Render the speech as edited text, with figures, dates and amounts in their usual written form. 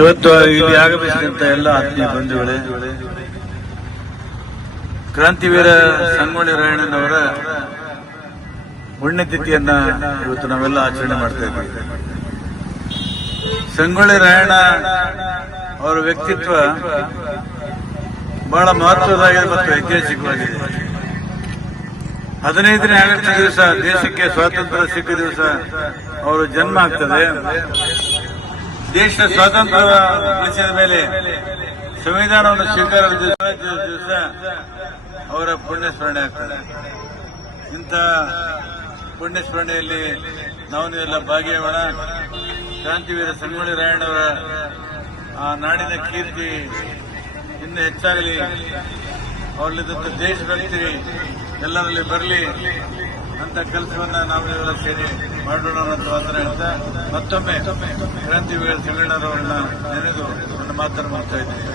ಇವತ್ತು ಇಲ್ಲಿ ಆಗಮಿಸಿದಂತ ಎಲ್ಲ ಆತ್ಮೀಯ ಬಂಧುಗಳೇ, ಕ್ರಾಂತಿವೀರ ಸಂಗೊಳ್ಳಿ ರಾಯಣ್ಣನವರ ಪುಣ್ಯತಿಥಿಯನ್ನ ಇವತ್ತು ನಾವೆಲ್ಲ ಆಚರಣೆ ಮಾಡ್ತಾ ಇದ್ದೀವಿ. ಸಂಗೊಳ್ಳಿ ರಾಯಣ್ಣ ಅವರ ವ್ಯಕ್ತಿತ್ವ ಬಹಳ ಮಹತ್ವದಾಗಿದೆ ಮತ್ತು ಐತಿಹಾಸಿಕವಾಗಿದೆ. 15ನೇ ಆಗಸ್ಟ್ ದಿವಸ ದೇಶಕ್ಕೆ ಸ್ವಾತಂತ್ರ್ಯ ಸಿಕ್ಕ ದಿವಸ ಅವರು ಜನ್ಮ ಆಗ್ತದೆ. ದೇಶ ಸ್ವಾತಂತ್ರ್ಯ ಗಳಿಸಿದ ಮೇಲೆ ಸಂವಿಧಾನವನ್ನು ಸ್ವೀಕಾರದ ದಿವಸ ಅವರ ಪುಣ್ಯ ಸ್ಮರಣೆ ಆಗ್ತದೆ. ಇಂಥ ಪುಣ್ಯ ಸ್ಮರಣೆಯಲ್ಲಿ ನಾವು ನೀವೆಲ್ಲ ಭಾಗಿಯಾಗೋಣ. ಕ್ರಾಂತಿವೀರ ಸಂಗೊಳ್ಳಿ ರಾಯಣ್ಣವರ ಆ ನಾಡಿನ ಕೀರ್ತಿ ಇನ್ನೂ ಹೆಚ್ಚಾಗಲಿ, ಅವರಲ್ಲಿದ್ದಂಥ ದೇಶಭಕ್ತಿ ಎಲ್ಲರಲ್ಲಿ ಬರಲಿ ಅಂತ ಕೆಲಸವನ್ನ ನಾವೆಲ್ಲ ಸೇರಿ ಮಾಡೋಣ ಅಂತ ಮಾತನ್ನ ಹೇಳ್ತಾ ಮತ್ತೊಮ್ಮೆ ಕ್ರಾಂತಿವೀರ ಸಂಗೊಳ್ಳಿರವರನ್ನ ನೆನೆದು ನನ್ನ ಮಾತನ್ನು ಮಾಡ್ತಾ ಇದ್ದೀನಿ.